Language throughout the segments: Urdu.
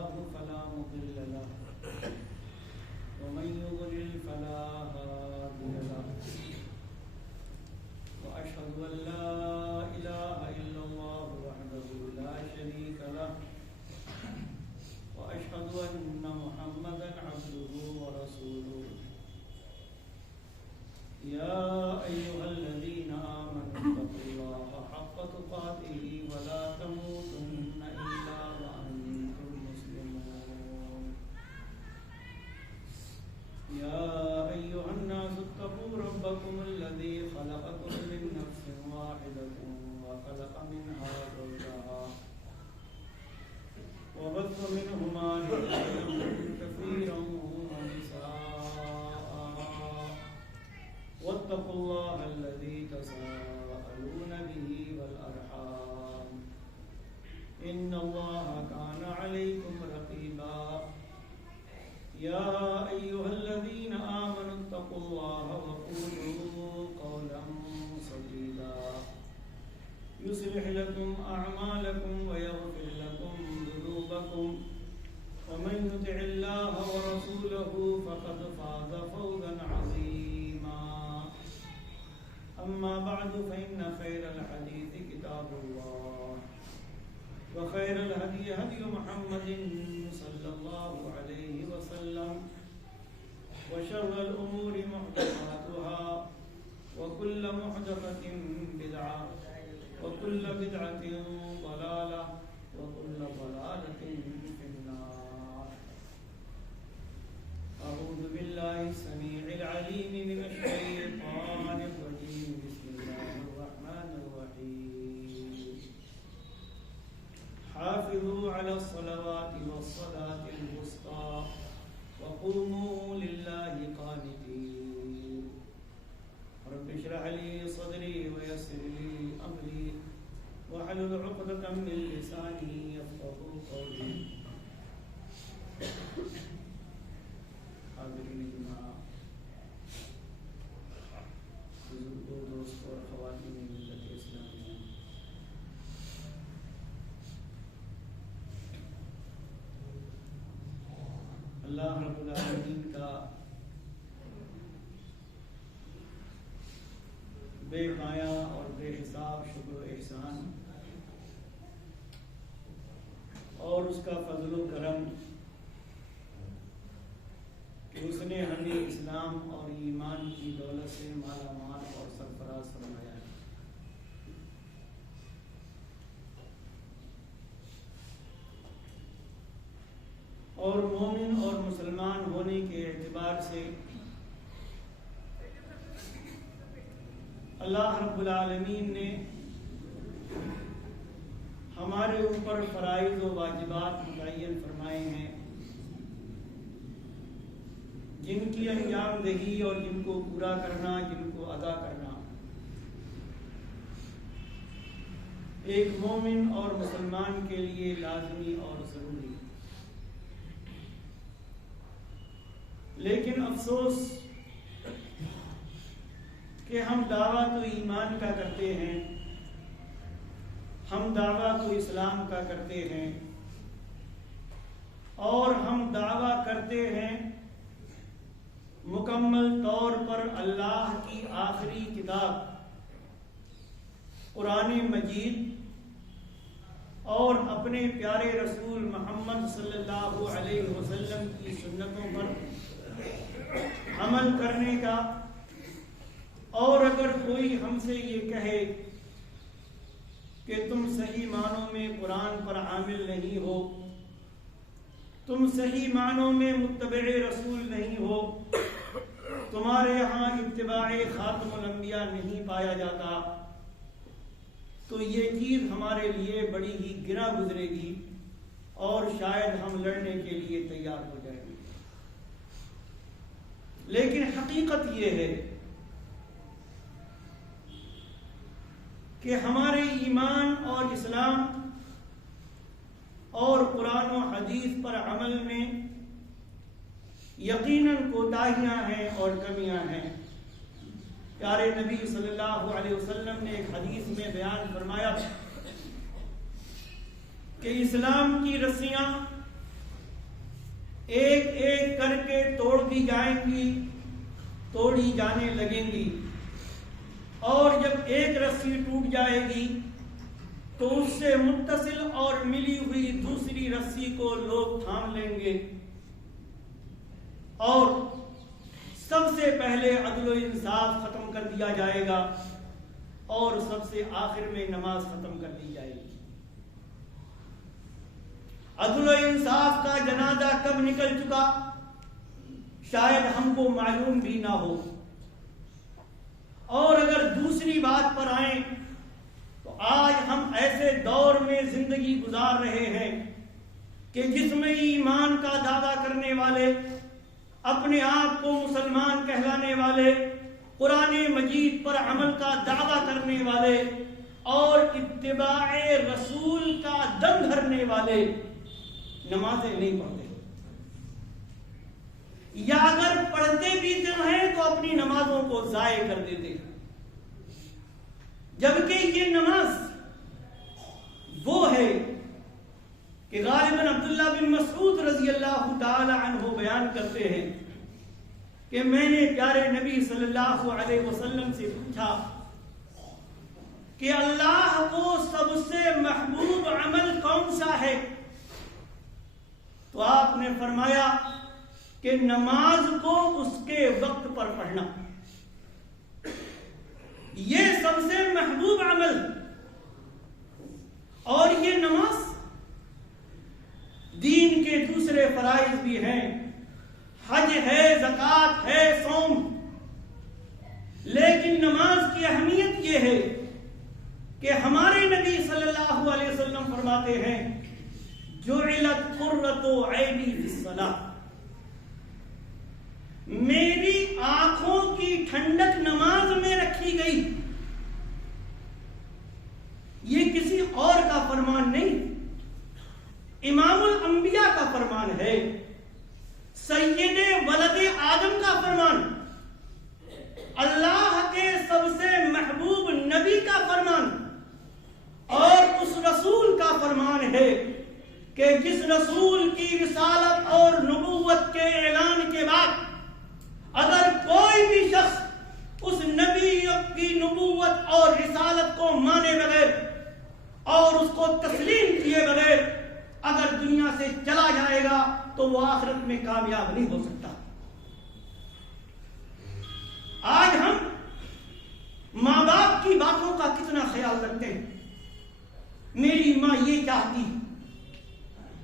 الله فلا مضل له ومن يضلل فلا هادي له وأشهد أن لا إله إلا الله وحده لا شريك له وأشهد أن محمدا عبده ورسوله يا أيها الذين آمنوا اتقوا الله حق تقاته ولا تموتن إلا وأنتم مسلمون يا أيها الناس اتقوا ربكم الذي خلقكم من نفس واحدة وخلق منها زوجها وبث منهما رجالا كثيرا ونساء واتقوا الله الذي تساءلون به والأرحام إن الله كان عليكم رقيبا يا أيها الذين آمنوا اتقوا الله وقولوا قولا سديدا يصلح لكم أعمالكم ويغفر لكم ذنوبكم ومن يطع الله ورسوله فقد فاز فوزا عظيما أما بعد فإن خير الحديث كتاب الله وخير الهدي هدي محمد صلى الله عليه وسلم وشر الأمور محدثاتها وكل محدثة بدعة وكل بدعة ضلالة وكل ضلالة في النار. أعوذ بالله السميع العليم من الشيطان الرجيم. بسم الله الرحمن الرحيم. حافظوا على الصلوات والصلاة الوسطى وقوموا لله قانتين. رب اشرح لي صدري ويسر لي أمري واحلل عقدة من لساني يفقهوا قولي. حاضرین جماعت، بزرگوں، دوستوں اور خواتین ملت اسلامیہ، اللہ رب العالمین کا بے پایا اور بے حساب شکر و احسان اور اس کا فضل و کرم کہ اس نے ہمیں اسلام اور ایمان کی دولت سے مالا مال اور سرفراز فرمایا ہے۔ اور مومن اور مسلمان ہونے کے اعتبار سے اللہ رب العالمین نے ہمارے اوپر فرائض و واجبات متعین فرمائے ہیں، جن کی انجام دہی اور جن کو پورا کرنا، جن کو ادا کرنا ایک مومن اور مسلمان کے لیے لازمی اور ضروری۔ لیکن افسوس کہ ہم دعویٰ تو ایمان کا کرتے ہیں، ہم دعویٰ تو اسلام کا کرتے ہیں، اور ہم دعویٰ کرتے ہیں مکمل طور پر اللہ کی آخری کتاب قرآن مجید اور اپنے پیارے رسول محمد صلی اللہ علیہ وسلم کی سنتوں پر عمل کرنے کا۔ اور اگر کوئی ہم سے یہ کہے کہ تم صحیح معنوں میں قرآن پر عامل نہیں ہو، تم صحیح معنوں میں متبع رسول نہیں ہو، تمہارے یہاں اتباع خاتم الانبیاء نہیں پایا جاتا، تو یہ چیز ہمارے لیے بڑی ہی گرا گزرے گی اور شاید ہم لڑنے کے لیے تیار ہو جائیں گے۔ لیکن حقیقت یہ ہے کہ ہمارے ایمان اور اسلام اور قرآن و حدیث پر عمل میں یقیناً کوتاہیاں ہیں اور کمیاں ہیں۔ پیارے نبی صلی اللہ علیہ وسلم نے ایک حدیث میں بیان فرمایا کہ اسلام کی رسیاں ایک ایک کر کے توڑ دی جائیں گی، توڑی جانے لگیں گی، اور جب ایک رسی ٹوٹ جائے گی تو اس سے متصل اور ملی ہوئی دوسری رسی کو لوگ تھام لیں گے، اور سب سے پہلے عدل و انصاف ختم کر دیا جائے گا، اور سب سے آخر میں نماز ختم کر دی جائے گی۔ عدل و انصاف کا جنازہ کب نکل چکا شاید ہم کو معلوم بھی نہ ہو۔ اور اگر دوسری بات پر آئیں تو آج ہم ایسے دور میں زندگی گزار رہے ہیں کہ جس میں ایمان کا دعویٰ کرنے والے، اپنے آپ کو مسلمان کہلانے والے، قرآن مجید پر عمل کا دعویٰ کرنے والے اور اتباع رسول کا دم دھرنے والے نمازیں نہیں پڑھتے، یا اگر پڑھتے بھی ہیں تو اپنی نمازوں کو ضائع کر دیتے ہیں، جبکہ یہ نماز وہ ہے کہ غالباً عبداللہ بن مسعود رضی اللہ تعالی عنہ بیان کرتے ہیں کہ میں نے پیارے نبی صلی اللہ علیہ وسلم سے پوچھا کہ اللہ کو سب سے محبوب عمل کون سا ہے؟ تو آپ نے فرمایا کہ نماز کو اس کے وقت پر پڑھنا، یہ سب سے محبوب عمل۔ اور یہ نماز دین کے دوسرے فرائض بھی ہیں، حج ہے، زکوٰۃ ہے، صوم، لیکن نماز کی اہمیت یہ ہے کہ ہمارے نبی صلی اللہ علیہ وسلم فرماتے ہیں جعلت قرۃ عینی فی الصلاۃ، میری آنکھوں کی ٹھنڈک نماز میں رکھی گئی۔ یہ کسی اور کا فرمان نہیں، امام الانبیاء کا فرمان ہے، سید ولد آدم کا فرمان، اللہ کے سب سے محبوب نبی کا فرمان، اور اس رسول کا فرمان ہے کہ جس رسول کی رسالت اور نبوت کے اعلان کے بعد اگر کوئی بھی شخص اس نبی کی نبوت اور رسالت کو مانے بغیر اور اس کو تسلیم کیے بغیر اگر دنیا سے چلا جائے گا تو وہ آخرت میں کامیاب نہیں ہو سکتا۔ آج ہم ماں باپ کی باتوں کا کتنا خیال رکھتے ہیں، میری ماں یہ چاہتی،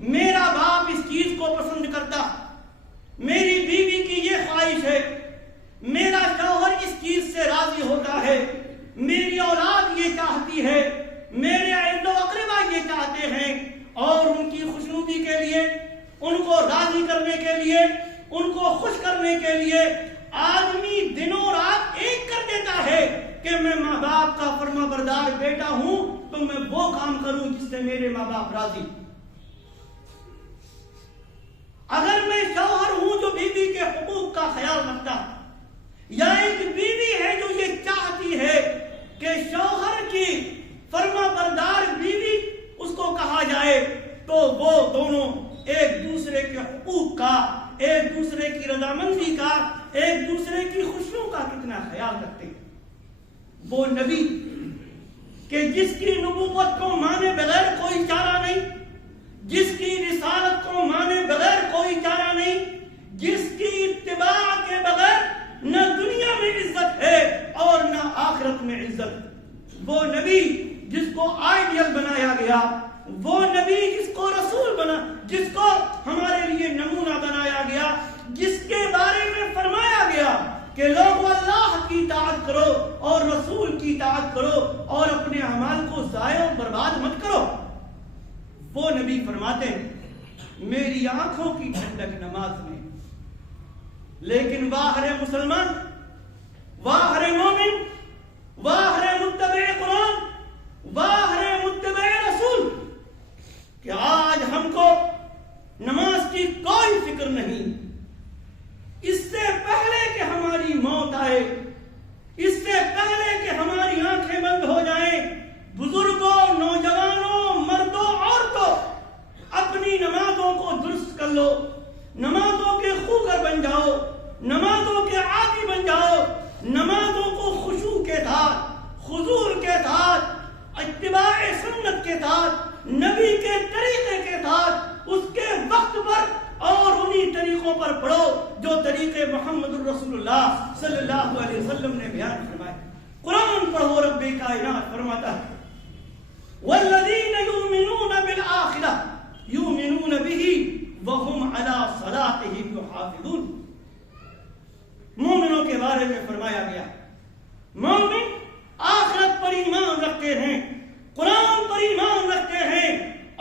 میرا باپ اس چیز کو پسند کرتا، میری بیوی کی یہ خواہش ہے، میرا شوہر اس چیز سے راضی ہوتا ہے، میری اولاد یہ چاہتی ہے، میرے اہل و اقربا یہ چاہتے ہیں، اور ان کی خوشنودی کے لیے، ان کو راضی کرنے کے لیے، ان کو خوش کرنے کے لیے آدمی دنوں رات ایک کر دیتا ہے کہ میں ماں باپ کا فرما بردار بیٹا ہوں تو میں وہ کام کروں جس سے میرے ماں باپ راضی۔ اگر میں شوہر ہوں جو بیوی کے حقوق کا خیال رکھتا، یا ایک بیوی ہے جو یہ چاہتی ہے کہ شوہر کی فرما بردار بیوی اس کو کہا جائے، تو وہ دونوں ایک دوسرے کے حقوق کا، ایک دوسرے کی رضامندی کا، ایک دوسرے کی خوشیوں کا کتنا خیال رکھتے ہیں۔ وہ نبی کہ جس کی نبوت کو مانے بغیر کوئی چارہ نہیں، جس کی رسالت کو مانے بغیر کوئی چارہ نہیں، جس کی اتباع کے بغیر نہ دنیا میں عزت ہے اور نہ آخرت میں عزت، وہ نبی جس کو آئیڈیل بنایا گیا، وہ نبی جس کو رسول بنا، جس کو ہمارے لیے نمونہ بنایا گیا، جس کے بارے میں فرمایا گیا کہ لوگوں اللہ کی اطاعت کرو اور رسول کی اطاعت کرو اور اپنے اعمال کو ضائع و برباد مت کرو، وہ نبی فرماتے ہیں میری آنکھوں کی ٹھنڈک نماز میں۔ لیکن واہ رے مسلمان، واہ رے مومن، واہ رے متبع قرآن، واہ رے متبع رسول کہ آج ہم کو نماز کی کوئی فکر نہیں۔ اس سے پہلے کہ ہماری موت آئے، اس سے پہلے کہ ہماری آنکھیں بند ہو جائیں، بزرگوں، نوجوانوں، مردوں، عورتوں اپنی نمازوں کو درست کر لو، نماز سنت کے ساتھ، نبی کے طریقے کے ساتھ، اس کے وقت پر اور انہی طریقوں پر پڑھو جو طریقے محمد الرسول اللہ صلی اللہ علیہ وسلم نے بیان فرمائے۔ قرآن پڑھو، رب کائنات فرماتا ہے والذین یؤمنون بالآخرہ یؤمنون بہ وہم علی صلاتہم یحافظون۔ مومنوں کے بارے میں فرمایا گیا مومن آخرت پر ایمان رکھتے ہیں، قرآن پر ایمان رکھتے ہیں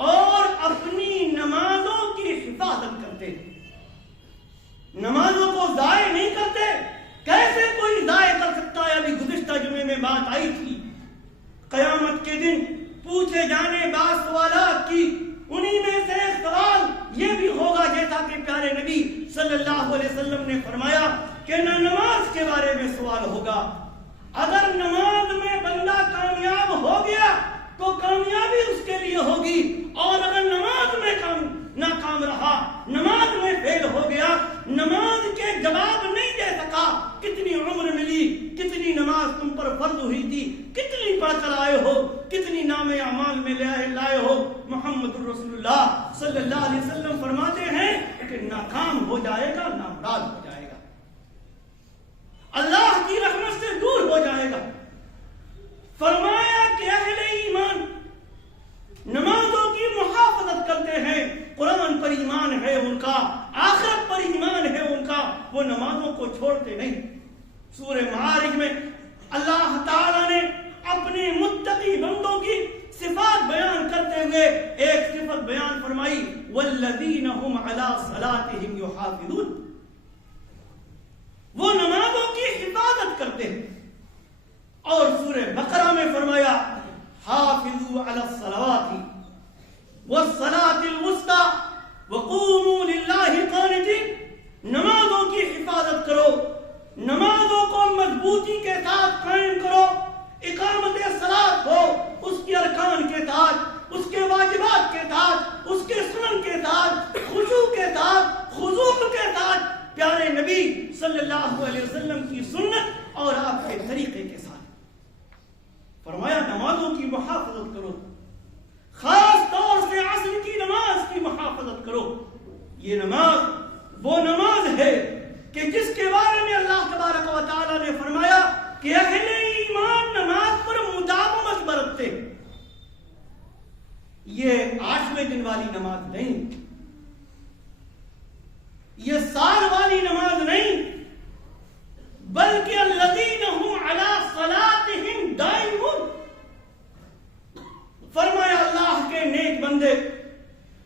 اور اپنی نمازوں کی حفاظت کرتے ہیں، نمازوں کو ضائع نہیں کرتے۔ کیسے کوئی ضائع کر سکتا ہے؟ ابھی گزشتہ جمعے میں بات آئی تھی، قیامت کے دن پوچھے جانے بعض سوالات کی، انہی میں سے ایک سوال یہ بھی ہوگا جیسا کہ پیارے نبی صلی اللہ علیہ وسلم نے فرمایا کہ نہ نماز کے بارے میں سوال ہوگا۔ اگر نماز میں بندہ کامیاب ہو گیا تو کامیابی اس کے لیے ہوگی، اور اگر نماز میں ناکام رہا، نماز میں فیل ہو گیا، نماز کے جواب نہیں دے سکا، کتنی عمر ملی، کتنی نماز تم پر فرض ہوئی تھی، کتنی پڑھ کر آئے ہو، کتنی نام اعمال میں لائے ہو، محمد الرسول اللہ صلی اللہ علیہ وسلم فرماتے ہیں کہ ناکام ہو جائے گا، نامراد ہو جائے گا، اللہ کی رحمت سے دور ہو جائے گا۔ فرمایا کہ اہل ایمان نمازوں کی محافظت کرتے ہیں، قرآن پر ایمان ہے ان کا، آخرت پر ایمان ہے ان کا، وہ نمازوں کو چھوڑتے نہیں۔ سورہ معارج میں اللہ تعالیٰ نے اپنے متقی بندوں کی صفات بیان کرتے ہوئے ایک صفت بیان فرمائی والذین هم علی صلاتہم یحافظون، وہ نمازوں کی حفاظت کرتے ہیں۔ اور سورہ بقرہ میں فرمایا حافظوا علی الصلوات والصلاۃ الوسطی وقوموا للہ قانتین، نمازوں کی حفاظت کرو، نمازوں کو مضبوطی کے ساتھ قائم کرو، اقامت صلاۃ ہو اس کے ارکان کے ساتھ، اس کے واجبات کے ساتھ، اس کے سنن کے ساتھ، خشوع کے ساتھ، خضوع کے ساتھ، پیارے نبی صلی اللہ علیہ وسلم کی سنت اور آپ کے طریقے کے ساتھ۔ فرمایا نمازوں کی محافظت کرو، خاص طور سے عصر کی نماز کی محافظت کرو۔ یہ نماز وہ نماز ہے کہ جس کے بارے میں اللہ تبارک و تعالی نے فرمایا کہ اہل ایمان نماز پر مداومت برتتے۔ یہ 8ویں دن والی نماز نہیں، یہ سال والی نماز نہیں، بلکہ الذین هم علی صلاتہم دائمون۔ فرمایا اللہ کے نیک بندے،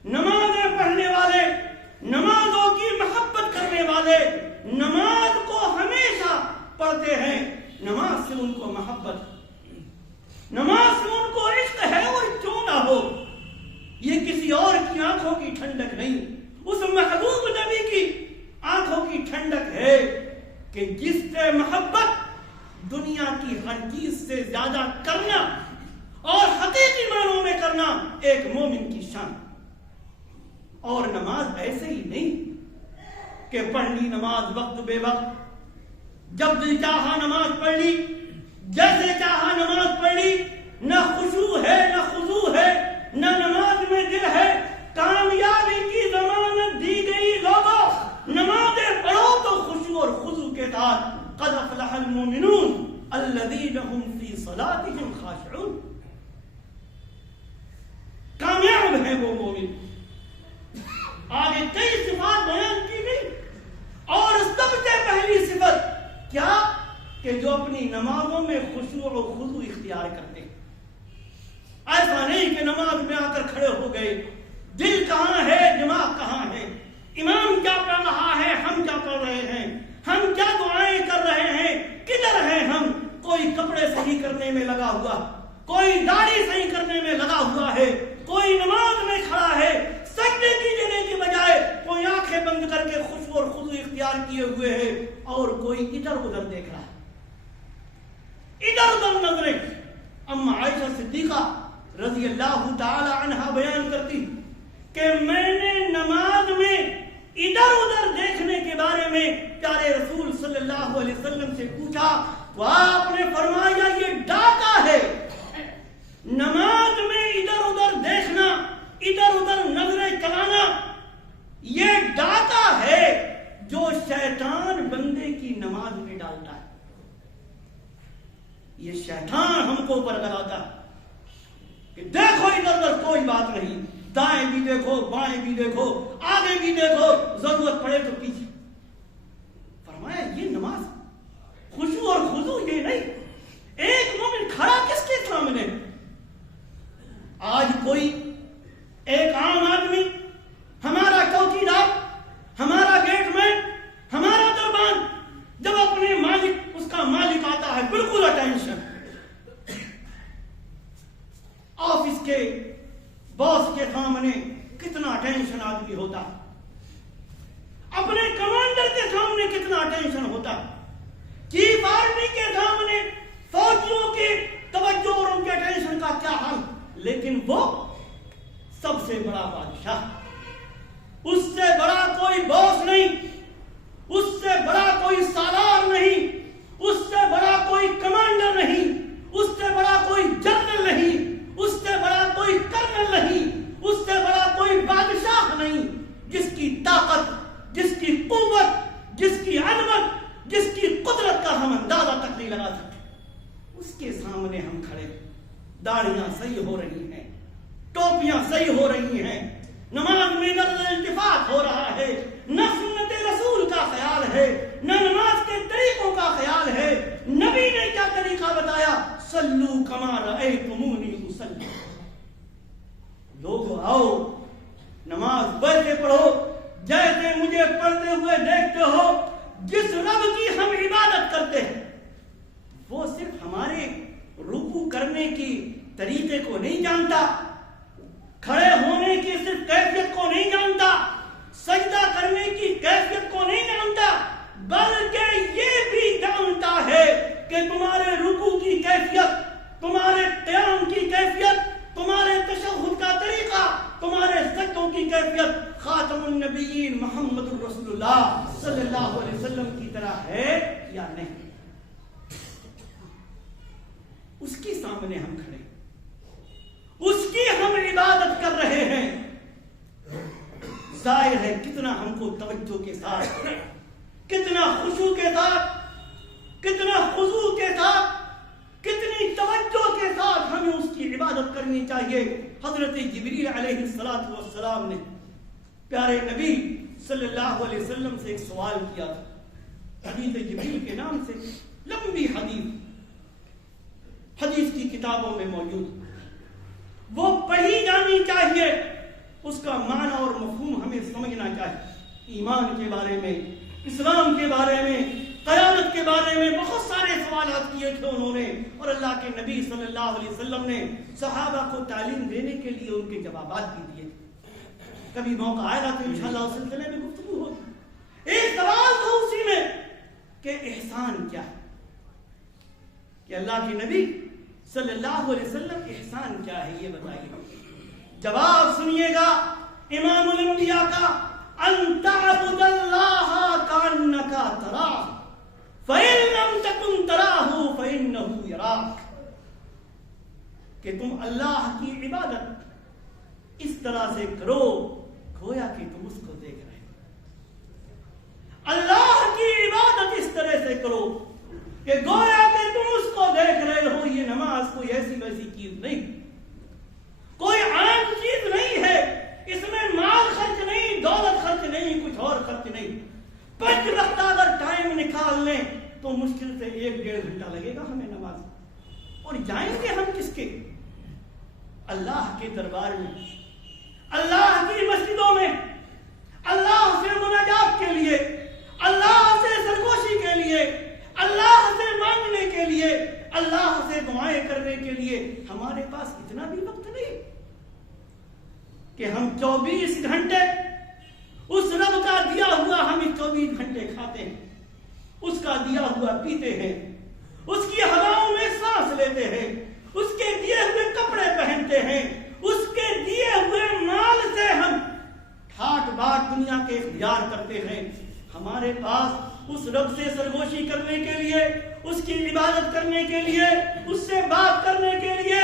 نمازیں پڑھنے والے، نمازوں کی محبت کرنے والے، نماز کو ہمیشہ پڑھتے ہیں، نماز سے ان کو محبت، نماز سے ان کو عشق ہے، وہ کیوں نہ ہو، یہ کسی اور کی آنکھوں کی ٹھنڈک نہیں، اس محبوب نبی کی آنکھوں کی ٹھنڈک ہے کہ جس سے محبت دنیا کی ہر چیز سے زیادہ کرنا اور حقیقی معنوں میں کرنا ایک مومن کی شان۔ اور نماز ایسے ہی نہیں کہ پڑھ لی نماز وقت بے وقت، جب دل چاہا نماز پڑھ لی، جیسے چاہا نماز پڑھ لی، نہ خشوع ہے نہ خضوع ہے، نہ نماز میں دل ہے۔ کامیابی کی ضمانت دی گئی لوگوں، نمازیں پڑھو تو خشوع اور خضوع کے ساتھ، قد افلح المؤمنون الذین هم فی صلاتہم خاشعون، کامیاب ہے وہ مومن۔ آگے کئی صفات بیان کی گئی اور سب سے پہلی صفت کیا کہ جو اپنی نمازوں میں خشوع و خضوع اختیار کرتے ہیں۔ ایسا نہیں کہ نماز میں آ کر کھڑے ہو گئے، دل کہاں ہے دماغ کہاں ہے، امام کیا پڑھ رہا ہے ہم کیا پڑھ رہے ہیں، ہم کیا دعائیں کر رہے ہیں، کدھر ہیں ہم، کوئی کپڑے صحیح کرنے میں لگا ہوا، کوئی داڑھی صحیح کرنے میں لگا ہوا ہے، کوئی نماز میں کھڑا ہے، سجدے کی جگہ کی بجائے کوئی آنکھیں بند کر کے خشوع اور خضوع اختیار کیے ہوئے ہے، اور کوئی ادھر ادھر دیکھ رہا ہے، ادھر ادھر نظریں۔ اما عائشہ صدیقہ رضی اللہ تعالی عنہا بیان کرتی کہ میں نے نماز میں ادھر ادھر دیکھنے کے بارے میں پیارے رسول صلی اللہ علیہ وسلم سے پوچھا تو آپ نے فرمایا یہ ڈاکہ ہے، نماز میں ادھر بات نہیں، دائیں بھی دیکھو، بائیں بھی دیکھو، آگے بھی دیکھو، ضرورت پڑے تو پیچھے۔ فرمایا یہ نماز خشوع اور خضوع یہ نہیں۔ ایک مومن کھڑا کس کے سامنے؟ آج کوئی ایک عام آدمی، ہمارا چوکیدار، ہمارا گیٹ مین، ہمارا دربان، جب اپنے مالک، اس کا مالک آتا ہے بالکل اٹینشن۔ آفس کے باس کے سامنے کتنا اٹینشن آدمی ہوتا، اپنے کمانڈر کے سامنے کتنا اٹینشن ہوتا، چیف آرمی کے سامنے فوجیوں کی توجہ اور ان کے اٹینشن کا کیا حال۔ لیکن وہ سب سے بڑا بادشاہ، اس سے بڑا کوئی باس نہیں، اس سے بڑا کوئی سالار نہیں، اس سے بڑا کوئی کمانڈر نہیں، اس سے بڑا کوئی جنرل نہیں، اس سے بڑا کوئی کرنل نہیں، اس سے بڑا کوئی بادشاہ نہیں، جس کی طاقت، جس کی قوت، جس کی عظمت، جس کی قدرت کا ہم اندازہ تک نہیں لگا سکتے۔ اس کے سامنے ہم کھڑے، داڑیاں صحیح ہو رہی ہیں، ٹوپیاں صحیح ہو رہی ہیں، نماز میں نظر التفات ہو رہا ہے، نہ سنت رسول کا خیال ہے، نہ نماز کے طریقوں کا خیال ہے۔ نبی نے کیا طریقہ بتایا؟ صلو کما رأیتمونی اصلی۔ لوگ آؤ، نماز ویسے پڑھو جیسے مجھے پڑھتے ہوئے دیکھتے ہو۔ جس رب کی ہم عبادت کرتے ہیں وہ صرف ہمارے رکوع کرنے کی طریقے کو نہیں جانتا، کھڑے ہونے کی صرف کیفیت کو نہیں جانتا، سجدہ کرنے کی کیفیت کو نہیں جانتا، بلکہ یہ بھی جانتا ہے کہ تمہارے رکوع کی کیفیت، تمہارے قیام کی کیفیت، تمہارے تشہد کا طریقہ، تمہارے سجدوں کی کیفیت خاتم النبیین محمد الرسول اللہ صلی اللہ علیہ وسلم کی طرح ہے یا نہیں۔ اس کے سامنے ہم کھڑے، اس کی ہم عبادت کر رہے ہیں۔ ظاہر ہے کتنا ہم کو توجہ کے ساتھ، کتنا خشوع کے ساتھ، کتنا خضوع کے ساتھ، کتنی توجہ کے ساتھ ہمیں اس کی عبادت کرنی چاہیے۔ حضرت جبریل علیہ السلام نے پیارے نبی صلی اللہ علیہ وسلم سے ایک سوال کیا تھا، حدیث جبریل کے نام سے لمبی حدیث کی کتابوں میں موجود، وہ پڑھی جانی چاہیے، اس کا معنی اور مفہوم ہمیں سمجھنا چاہیے۔ ایمان کے بارے میں، اسلام کے بارے میں، قیامت کے بارے میں بہت سارے سوالات کیے تھے انہوں نے، اور اللہ کے نبی صلی اللہ علیہ وسلم نے صحابہ کو تعلیم دینے کے لیے ان کے جوابات بھی دیے تھے۔ کبھی موقع آئے گا تو انشاءاللہ اس سلسلے میں گفتگو ہوگی۔ ایک سوال تھا اسی میں کہ احسان کیا ہے، کہ اللہ کے نبی صلی اللہ علیہ وسلم احسان کیا ہے یہ بتائیے۔ جواب سنیے گا امام الانبیاء کا، ان تعبد اللہ کانک تراہ فإن لم تکن تراہ فإنہ یراک، کہ تم اللہ کی عبادت اس طرح سے کرو گویا کہ تم اس کو دیکھ رہے ہو۔ اللہ کی عبادت اس طرح سے کرو کہ گویا کہ تم اس کو دیکھ رہے ہو۔ یہ نماز کوئی ایسی ویسی چیز نہیں، کوئی عام چیز نہیں ہے، اس میں مال خرچ نہیں، دولت خرچ نہیں، کچھ اور خرچ نہیں۔ 5 وقت اگر ٹائم نکال لیں تو مشکل سے 1-1.5 گھنٹہ لگے گا ہمیں نماز، اور جائیں گے ہم کس کے؟ اللہ کے دربار میں، اللہ کی مسجدوں میں، اللہ سے مناجات کے لیے، اللہ سے سرگوشی کے لیے، اللہ سے مانگنے کے لیے، اللہ سے دعائیں کرنے کے لیے ہمارے پاس اتنا بھی وقت نہیں کہ ہم 24 گھنٹے اس رب کا دیا ہوا ہم 24 گھنٹے کھاتے ہیں، اس کا دیا ہوا پیتے ہیں، اس کی ہواؤں میں سانس لیتے ہیں، اس کے دیے ہوئے کپڑے پہنتے ہیں، اس کے دیے ہوئے مال سے ہم ٹھاٹ باٹ دنیا کے اختیار کرتے ہیں۔ ہمارے پاس اس رب سے سرگوشی کرنے کے لیے، اس کی عبادت کرنے کے لیے، اس سے بات کرنے کے لیے،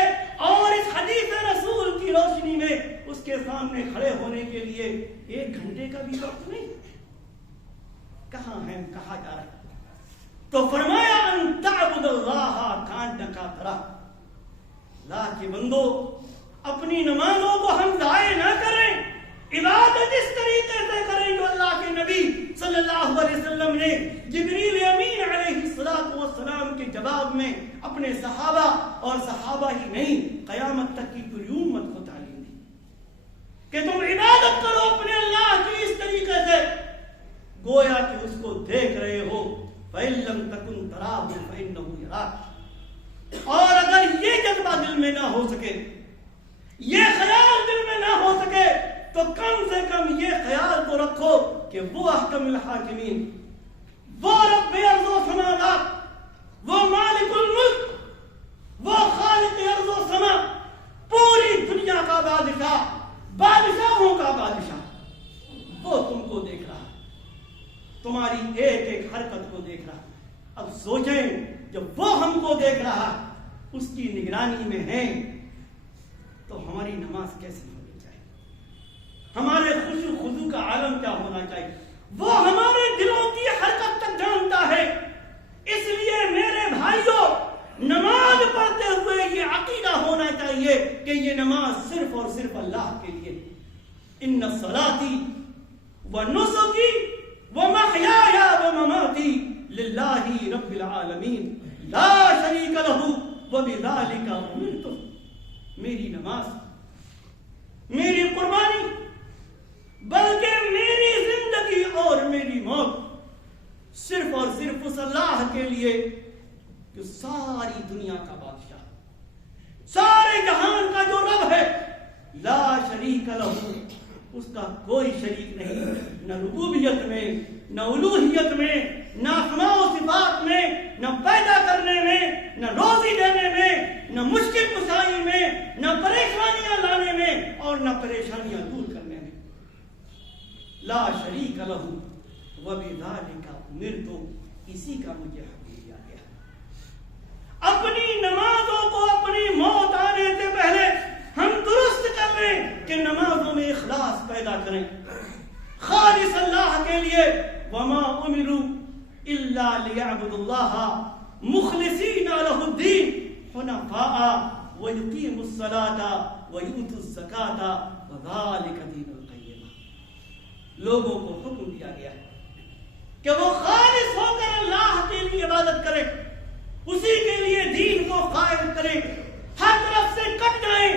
اور اس حدیث رسول کی روشنی میں اس کے سامنے کھڑے ہونے کے لیے 1 گھنٹے کا بھی وقت نہیں۔ کہاں ہیں، کہاں جا رہے ہیں؟ تو فرمایا ان تعبد اللہ کانک تراہ، اللہ کے بندو اپنی نمازوں کو صلی اللہ علیہ وسلم نے جبریل امین علیہ السلام کے جواب میں اپنے صحابہ اور صحابہ ہی نہیں قیامت تک کی پوری امت کو تعلیم دی کہ تم عبادت کرو اپنے اللہ کی اس طریقے سے گویا کہ اس کو دیکھ رہے ہو فَإِن لَّمْ تَكُن تَرَاهُ فَإِنَّهُ يَرَاكَ. اور اگر یہ جذبہ دل میں نہ ہو سکے، یہ خیال دل میں نہ ہو سکے، تو کم سے کم یہ خیال تو رکھو کہ وہ احکم الحاکمین، وہ رب ارض و سماوات، وہ مالک الملک، وہ خالق ارض و سما، پوری دنیا کا بادشاہ، بادشاہوں کا بادشاہ، وہ تم کو دیکھ رہا، تمہاری ایک ایک حرکت کو دیکھ رہا. اب سوچیں جب وہ ہم کو دیکھ رہا، اس کی نگرانی میں ہیں، تو ہماری نماز کیسی ہونی چاہیے، ہمارے خشوع خضوع کا عالم کیا ہونا چاہیے. وہ ہمارے دلوں کی حرکت تک جانتا ہے. اس لیے میرے بھائیوں، نماز پڑھتے ہوئے یہ عقیدہ ہونا چاہیے کہ یہ نماز صرف اور صرف اللہ کے لیے. ان صلاتی و نسکی و محیای و مماتی للہ رب العالمین لا شریک لہ وبذالک امرت. میری نماز، میری قربانی، بلکہ میری زندگی اور میری موت صرف اور صرف اس اللہ کے لیے جو ساری دنیا کا بادشاہ، سارے جہان کا جو رب ہے، لا شریک لہ، اس کا کوئی شریک نہیں، نہ ربوبیت میں، نہ الوہیت میں، نہ اسماء و صفات میں، نہ پیدا کرنے میں، نہ روزی دینے میں، نہ مشکل کشائی میں، نہ پریشانیاں لانے میں اور نہ پریشانیاں دور کرنے میں. لا شریک لہ وبذالک امرت، اسی کا مجھے حکم دیا گیا. اپنی نمازوں کو اپنی موت آنے سے پہلے ہم درست کر لیں کہ نمازوں میں اخلاص پیدا کریں، خالص اللہ کے لیے. وما امروا الا ليعبدوا الله مخلصين له الدين حنفاء ويقيموا الصلاة ويؤتوا الزكاة وذلك دين القيمة. لوگوں کو حکم دیا گیا کہ وہ خالص ہو کر اللہ کے لیے عبادت کریں، اسی کے لیے دین کو قائم کریں، ہر طرف سے کٹ جائیں،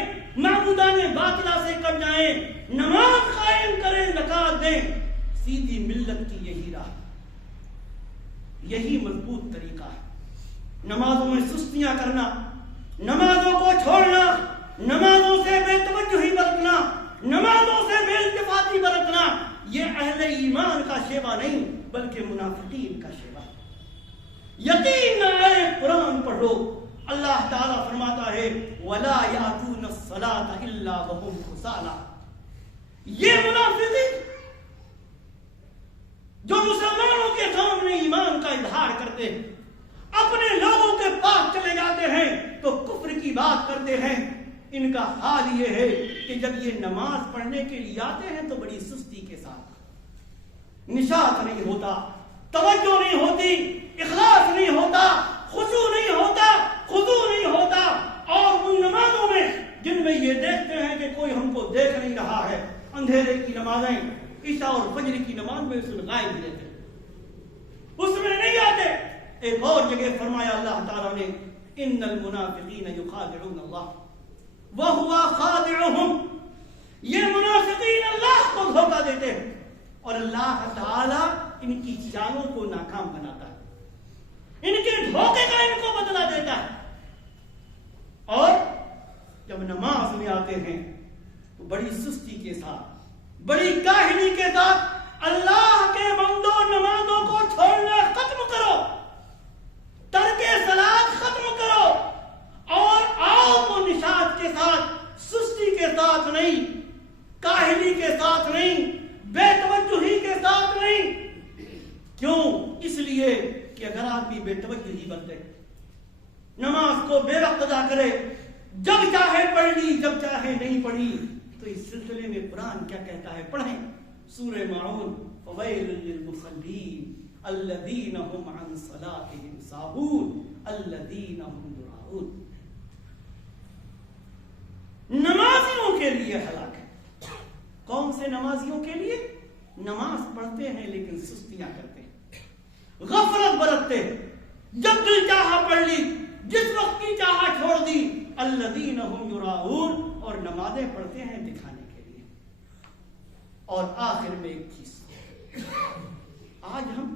معبودان باطلہ سے کٹ جائیں، نماز قائم کریں، زکات دیں. سیدھی ملت کی یہی راہ، یہی مضبوط طریقہ ہے. نمازوں میں سستیاں کرنا، نمازوں کو چھوڑنا، نمازوں سے بے توجہی برتنا، نمازوں سے بے التفاتی برتنا، یہ اہل ایمان کا شیوا نہیں بلکہ منافقین کا شیوا. یقین نہ آئے قرآن پڑھو. اللہ تعالیٰ فرماتا ہے وَلَا يَأْتُونَ الصَّلَاةَ إِلَّا وَهُمْ كُسَالَىٰ. یہ منافقین جو مسلمانوں کے سامنے ایمان کا اظہار کرتے ہیں، اپنے لوگوں کے پاس چلے جاتے ہیں تو کفر کی بات کرتے ہیں. ان کا حال یہ ہے کہ جب یہ نماز پڑھنے کے لیے آتے ہیں تو بڑی سستی کے ساتھ، نشاط نہیں ہوتا، توجہ نہیں ہوتی، اخلاص نہیں ہوتا، خشوع نہیں ہوتا، خضوع نہیں ہوتا. اور ان نمازوں میں جن میں یہ دیکھتے ہیں کہ کوئی ہم کو دیکھ نہیں رہا ہے، اندھیرے کی نمازیں، عشاء اور فجر کی نماز میں اس میں غائب رہتے، اس میں نہیں آتے. ایک اور جگہ فرمایا اللہ تعالیٰ نے ان المنافقین یخادعون اللہ وہو خادعهم. یہ منافقین اللہ کو دھوکہ دیتے ہیں اور اللہ تعالیٰ ان کی چالوں کو ناکام بناتا ہے، ان کے دھوکے کا ان کو بدلہ دیتا ہے. اور جب نماز میں آتے ہیں تو بڑی سستی کے ساتھ، بڑی کاہلی کے ساتھ اللہ کے بندو نمازوں کو چھوڑنا ختم کرو، ترک صلاۃ ختم کرو اور آؤ تو نشاط کے ساتھ، سستی کے ساتھ نہیں، کاہلی کے ساتھ نہیں، بے توجہی کے ساتھ نہیں. کیوں؟ اس لیے کہ اگر آدمی بے توجہی برتے، نماز کو بے وقت ادا کرے، جب چاہے پڑھ لی، جب چاہے نہیں پڑھی، تو اس سلسلے میں قرآن کیا کہتا ہے؟ پڑھیں سورہ ماعون. فویل للمصلین الذین هم عن صلاتهم ساہون الذین هم یراؤون. نمازیوں کے لیے ہلاک ہے. کون سے نمازیوں کے لیے؟ نماز پڑھتے ہیں لیکن سستیاں کرتے ہیں، غفلت برتتے ہیں، جب دل چاہا پڑھ لی، جس وقت کی چاہا چھوڑ دی۔ الذین هم یراؤون، اور نمازیں پڑھتے ہیں دکھانے کے لیے۔ اور آخر میں ایک چیز، آج ہم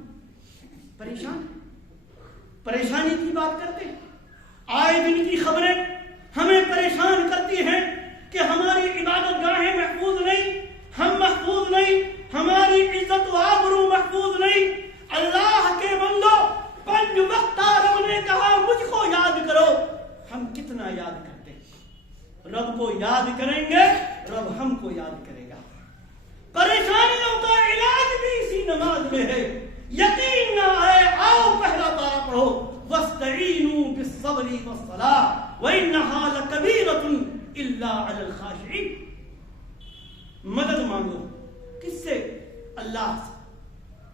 پریشانی کی بات کرتے ہیں، آئے دن کی خبریں ہمیں پریشان کرتی ہیں کہ ہماری عبادت گاہیں محفوظ نہیں، ہم محفوظ نہیں، ہماری عزت و آبرو محفوظ نہیں۔ اللہ کے بندو، 5 وقت رب نے کہا مجھ کو یاد کرو، ہم کتنا یاد کرتے ہیں؟ رب کو یاد کریں گے، رب ہم کو یاد کرے گا۔ پریشانیوں کا علاج بھی اسی نماز میں ہے۔ یقین نہ آئے، آؤ پہلا پارہ پڑھو، وَاسْتَعِینُوا بِالصَّبْرِ وَالصَّلَاةِ وَإِنَّهَا لَكَبِیرَةٌ إِلَّا عَلَى الْخَاشِعِينَ۔ مدد مانگو، کس سے؟ اللہ سے۔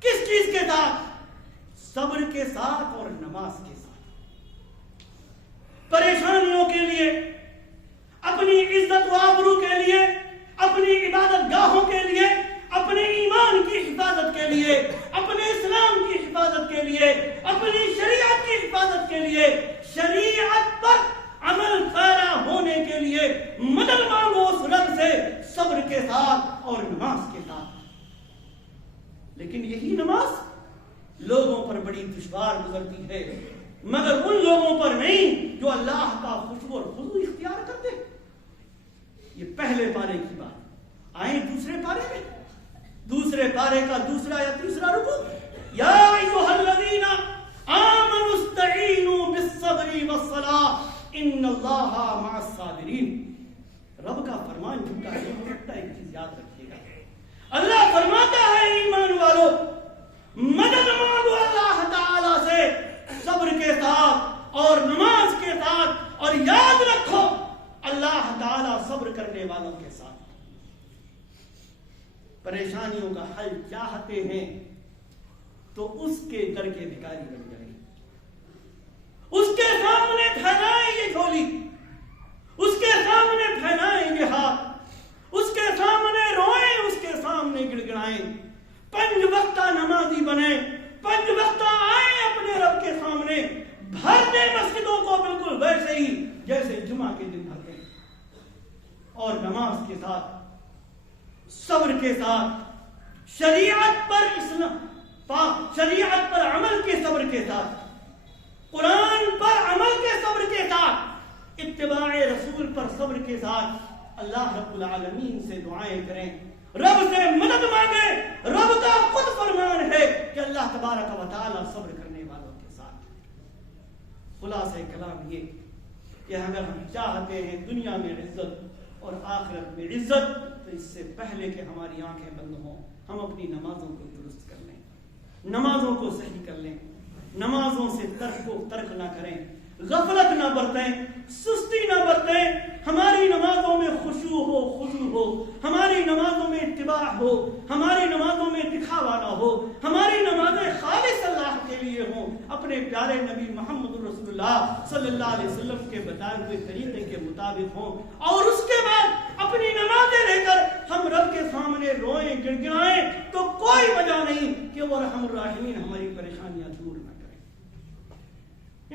کس چیز کے ساتھ؟ صبر کے ساتھ اور نماز کے ساتھ۔ پریشانیوں کے لیے، اپنی عزت و آبرو کے لیے، اپنی عبادت گاہوں کے لیے، اپنے ایمان کی حفاظت کے لیے، اپنے اسلام کی حفاظت کے لیے، اپنی شریعت کی حفاظت کے لیے، شریعت پر عمل پیرا ہونے کے لیے مدد مانگو اس رب سے، صبر کے ساتھ اور نماز کے ساتھ۔ لیکن یہی نماز لوگوں پر بڑی دشوار گزرتی ہے، مگر ان لوگوں پر نہیں جو اللہ کا خوشو اور خضوع اختیار کرتے۔ یہ پہلے پارے کی بات۔ آئیں دوسرے پارے میں، دوسرے پارے کا دوسرا یا تیسرا رکوع، یا ایھا الذین آمنوا استعینوا بالصبر والصلاۃ ان اللہ مع الصابرین۔ رب کا فرمان جھوٹا نہیں ہو سکتا، ایک چیز یاد رکھیے گا۔ اللہ فرماتا ہے ایمان والو، مدد مانگو اللہ تعالی سے صبر کے ساتھ اور نماز کے ساتھ، اور یاد رکھو اللہ تعالی صبر کرنے والوں کے ساتھ۔ پریشانیوں کا حل چاہتے ہیں تو اس کے در کے بھکاری بن جائیں، اس کے سامنے پھیلائیں گے جھولی، اس کے سامنے پھیلائیں گے ہاتھ، اس کے سامنے روئیں، اس کے سامنے گڑ گڑائیں۔ 5 وقتہ نمازی بنیں، 5 وقتہ آئیں اپنے رب کے سامنے، بھر دیں مسجدوں کو بالکل ویسے ہی جیسے جمعہ کے دن بھرتے ہیں، اور نماز کے ساتھ، صبر کے ساتھ، شریعت پر عمل کے صبر کے ساتھ، قرآن پر عمل کے صبر کے ساتھ، اتباع رسول پر صبر کے ساتھ اللہ رب العالمین سے دعائیں کریں، رب سے مدد مانگیں۔ رب کا خود فرمان ہے کہ اللہ تبارک و تعالی صبر کرنے والوں کے ساتھ۔ خلاصہ کلام یہ کہ اگر ہم چاہتے ہیں دنیا میں عزت اور آخرت میں عزت، تو اس سے پہلے کہ ہماری آنکھیں بند ہوں، ہم اپنی نمازوں کو درست کر لیں، نمازوں کو صحیح کر لیں، نمازوں سے ترک نہ کریں، غفلت نہ برتیں، سستی نہ برتیں، ہماری نمازوں میں خشوع ہو، خضوع ہو، ہماری نمازوں میں اتباع ہو، ہماری نمازوں میں دکھاوا نہ ہو، ہماری نمازیں خالص اللہ کے لیے ہوں، اپنے پیارے نبی محمد رسول اللہ صلی اللہ علیہ وسلم کے بتائے ہوئے طریقے کے مطابق ہوں، اور اس کے بعد اپنی نمازیں لے کر ہم رب کے سامنے روئیں، گڑ گڑائیں، تو کوئی وجہ نہیں کہ وہ ارحم الراحمین ہماری پریشانیاں دور نہ کریں۔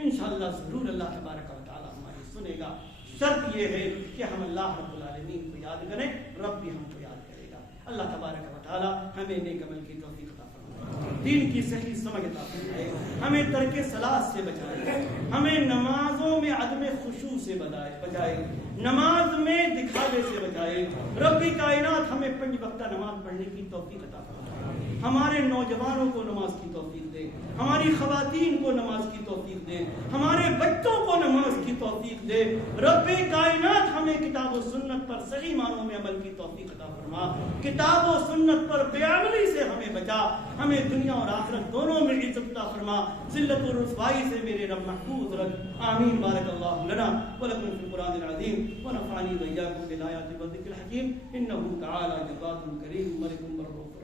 انشاءاللہ ضرور اللہ تبارک و تعالی ہماری سنے گا۔ شرط یہ ہے کہ ہم اللہ رب العالمین کو یاد کریں، رب بھی ہم کو یاد کرے گا۔ اللہ تبارک و تعالی ہمیں نیک عمل کی توفیق عطا فرمائے، دین کی صحیح سمجھ عطا فرمائے، ہمیں ترک صلاۃ سے بچائے، ہمیں نمازوں میں عدم خشوع سے بچائے، نماز میں دکھاوے سے بچائے۔ رب کائنات ہمیں 5 وقتہ نماز پڑھنے کی توفیق عطا فرمائے، ہمارے نوجوانوں کو نماز کی توفیق دے، ہماری خواتین کو نماز کی توفیق دے، ہمارے بچوں کو نماز کی توفیق دے۔ رب کائنات ہمیں کتاب و سنت پر صحیح معنوں میں عمل کی توفیق عطا فرما، کتاب و سنت پر بے عملی سے ہمیں بچا، ہمیں دنیا اور آخرت دونوں میں عزت عطا فرما، ذلت و رسوائی سے میرے رب محفوظ رکھ۔ آمین۔ بارک اللہ لنا ولکم فی القرآن العظیم ونفعنی وإیاکم بالآیات والذکر الحکیم، انہ تعالی جواد کریم ملک رؤوف